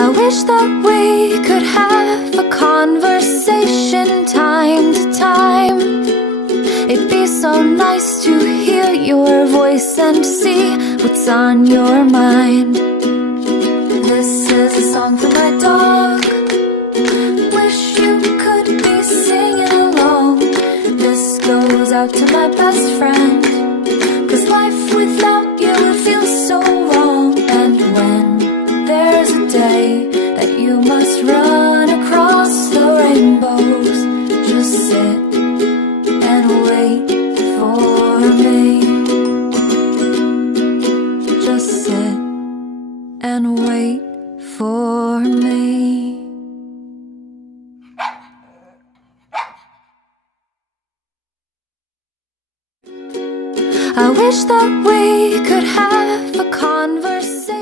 I wish that we could have a conversation time to time. It'd be so nice to hear your voice and see what's on your mind. This is a song for my dog. Wish you could be singing along. This goes out to my best friend, 'cause life without you would feel so wrong. And when there's a day that you must run across the rainbows, just sit and wait for me. Just sit and wait for me. I wish that we could have a conversation.